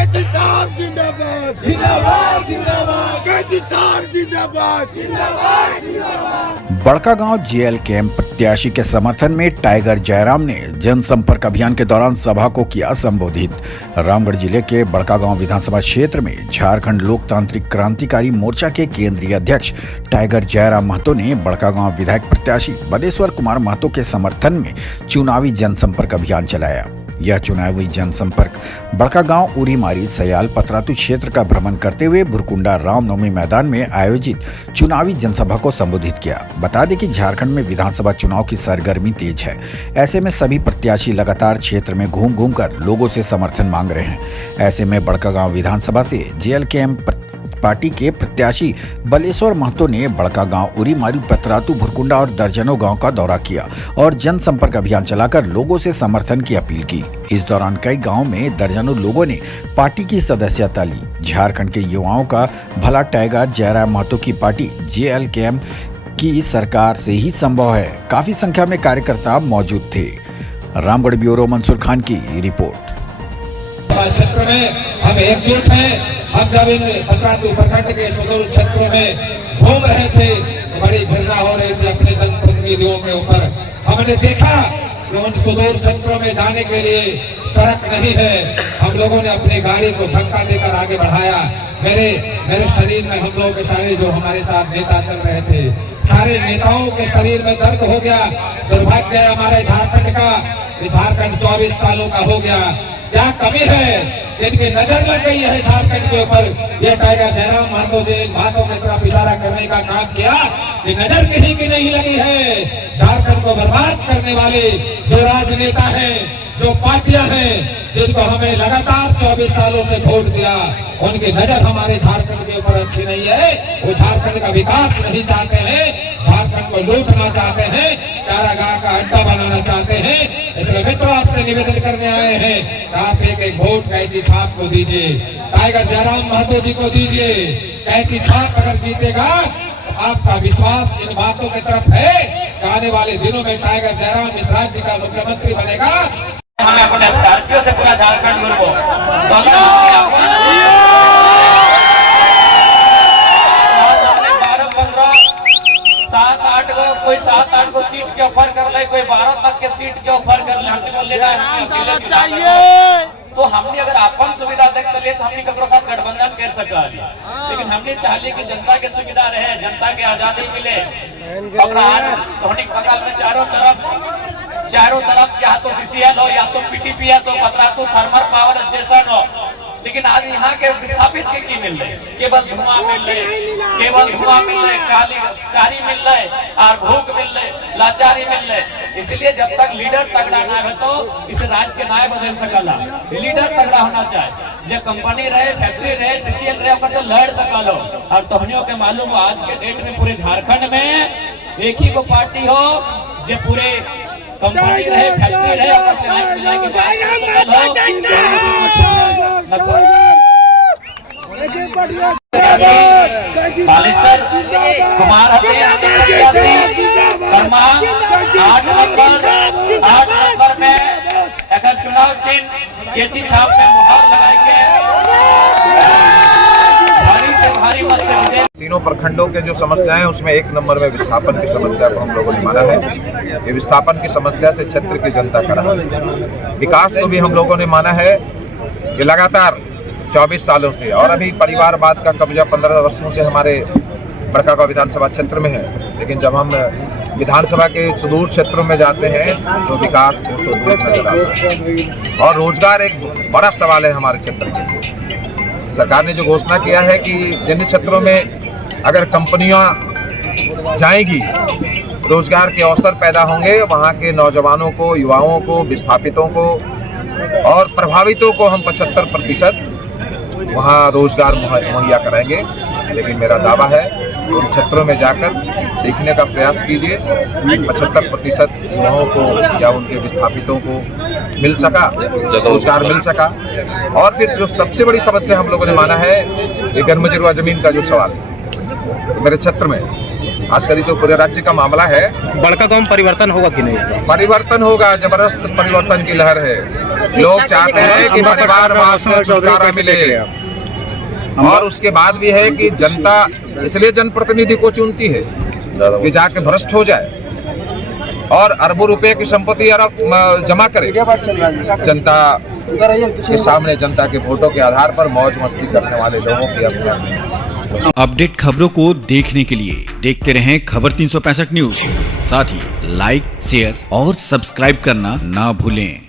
कैदी साहब जिंदाबाद जिंदाबाद जिंदाबाद, कैदी साहब जिंदाबाद जिंदाबाद जिंदाबाद। बड़कागांव जेएलकेएम प्रत्याशी के समर्थन में टाइगर जयराम ने जनसंपर्क अभियान के दौरान सभा को किया संबोधित। रामगढ़ जिले के बड़कागांव विधानसभा क्षेत्र में झारखंड लोकतांत्रिक क्रांतिकारी मोर्चा के केंद्रीय अध्यक्ष टाइगर जयराम महतो ने बड़कागांव विधायक प्रत्याशी बलेश्वर कुमार महतो के समर्थन में चुनावी जनसंपर्क अभियान चलाया। यह चुनावी जनसंपर्क बड़कागांव, उरीमारी, सयाल, पतरातू क्षेत्र का भ्रमण करते हुए भुरकुंडा रामनवमी मैदान में आयोजित चुनावी जनसभा को संबोधित किया। बता दें कि झारखंड में विधानसभा चुनाव की सरगर्मी तेज है। ऐसे में सभी प्रत्याशी लगातार क्षेत्र में घूम घूम कर लोगों से समर्थन मांग रहे हैं। ऐसे में बड़कागांव विधानसभा से जेएलकेएम पार्टी के प्रत्याशी बलेश्वर महतो ने बड़कागांव, उरीमारी, पतरातू, भुरकुंडा और दर्जनों गांव का दौरा किया और जनसंपर्क अभियान चलाकर लोगों से समर्थन की अपील की। इस दौरान कई गांवों में दर्जनों लोगों ने पार्टी की सदस्यता ली। झारखंड के युवाओं का भला टाइगर जयराम महतो की पार्टी जेएलकेएम की सरकार से ही संभव है। काफी संख्या में कार्यकर्ता मौजूद थे। रामगढ़ ब्यूरो मंसूर खान की रिपोर्ट। क्षेत्र में हम एकजुट हैं। हम जब इन पतरातू प्रखंड के सुदूर क्षेत्रों में घूम रहे थे तो बड़ी घृणा हो रही थी अपने जनप्रतिनिधियों के ऊपर। हमने देखा कि उन सुदूर क्षेत्रों में जाने के लिए सड़क नहीं है। हम लोगों ने अपनी गाड़ी को धक्का देकर आगे बढ़ाया। मेरे शरीर में हम लोग के सारे जो हमारे साथ नेता चल रहे थे, सारे नेताओं के शरीर में दर्द हो गया। दुर्भाग्य है हमारे झारखंड का, झारखंड 24 सालों का हो गया। क्या कमी है जिनकी नजर लग गई है झारखंड के ऊपर? ये टाइगर जयराम महतो जी बातों की तरफ इशारा करने का काम किया कि नजर कहीं की नहीं लगी है। झारखंड को बर्बाद करने वाले जो राजनेता हैं, जो पार्टियां हैं, जिनको हमें लगातार 24 सालों से वोट दिया, उनकी नजर हमारे झारखंड के ऊपर अच्छी नहीं है। वो झारखंड का विकास नहीं चाहते हैं, झारखंड को लूटना चाहते हैं, चारागाह का अड्डा बनाना चाहते हैं। इसलिए मित्रों, आपसे निवेदन करने आए हैं कि आप एक वोट कैंची छाप को दीजिए, टाइगर जयराम महतो जी को दीजिए। कैंची छाप अगर जीतेगा तो आपका विश्वास इन बातों की तरफ है कि आने वाले दिनों में टाइगर जयराम इस राज्य का मुख्यमंत्री बनेगा। हमें अपने स्कॉर्पियो से पूरा झारखंड को कोई 7-8 को सीट के ऑफर कर ले, कोई 12 तक के सीट के ऑफर कर ले। तो हमने अगर अपन सुविधा देखते लिए तो हमने ककरो साथ गठबंधन कर सकता है, लेकिन हमने चाहिए कि जनता के सुविधा रहे, जनता के आजादी मिले। अपना बगल में चारों तरफ या तो सीसीएल हो या तो पीटीपीएस हो, पतरातू थर्मल पावर स्टेशन हो, लेकिन आज यहाँ के विस्थापित की मिल रहे, केवल धुआं मिल रहे, काली मिल रहे और भूख मिल रहे, लाचारी मिल रहे। इसलिए जब तक लीडर तगड़ा ना है तो इस राज्य के नाय बदल सकला। लीडर तगड़ा होना चाहिए, जो कंपनी रहे, फैक्ट्री रहे, सीसीएल रहे, ऊपर से लड़ सकलो। और तोहनियों के मालूम आज के डेट में पूरे झारखंड में एक ही को पार्टी हो जो पूरे कंपनी रहे, फैक्ट्री रहे, ऊपर से कुमार 8 नंबर में अगर चुनाव चिन्ह केची छाप में मुहर लगाएंगे, भारी से भारी मत से। तीनों प्रखंडों के जो समस्याएं उसमें 1 नंबर में विस्थापन की समस्या को हम लोगों ने माना है। ये विस्थापन की समस्या से क्षेत्र की जनता का रहा। विकास को भी हम लोगों ने माना है कि लगातार 24 सालों से, और अभी परिवारवाद का कब्जा 15 वर्षों से हमारे बड़कागांव विधानसभा क्षेत्र में है। लेकिन जब हम विधानसभा के सुदूर क्षेत्रों में जाते हैं तो विकास को सुदूर नजर आता है। और रोजगार एक बड़ा सवाल है हमारे क्षेत्र के लिए। सरकार ने जो घोषणा किया है कि जिन क्षेत्रों में अगर कंपनियां जाएंगी, रोजगार के अवसर पैदा होंगे, वहां के नौजवानों को, युवाओं को, विस्थापितों को और प्रभावितों को हम 75% वहाँ रोजगार मुहैया कराएंगे। लेकिन मेरा दावा है उन क्षेत्रों में जाकर देखने का प्रयास कीजिए, 75% युवाओं को या उनके विस्थापितों को मिल सका, रोजगार मिल सका। और फिर जो सबसे बड़ी समस्या हम लोगों ने माना है, ये गैर मजरूआ जमीन का जो सवाल है मेरे क्षेत्र में, आजकल ये तो पूरे राज्य का मामला है। बड़का गांव में परिवर्तन होगा कि नहीं? परिवर्तन होगा, जबरदस्त परिवर्तन की लहर है। लोग चाहते हैं कि परिवारवाद से छुटकारा मिले, और उसके बाद भी है कि जनता इसलिए जनप्रतिनिधि को चुनती है कि जाके भ्रष्ट हो जाए और अरबों रुपए की संपत्ति अरब जमा करे, जनता के सामने जनता के वोटों के आधार पर मौज मस्ती करने वाले लोगों की अपने। अपडेट खबरों को देखने के लिए देखते रहें खबर 365 न्यूज। साथ ही लाइक, शेयर और सब्सक्राइब करना ना भूलें।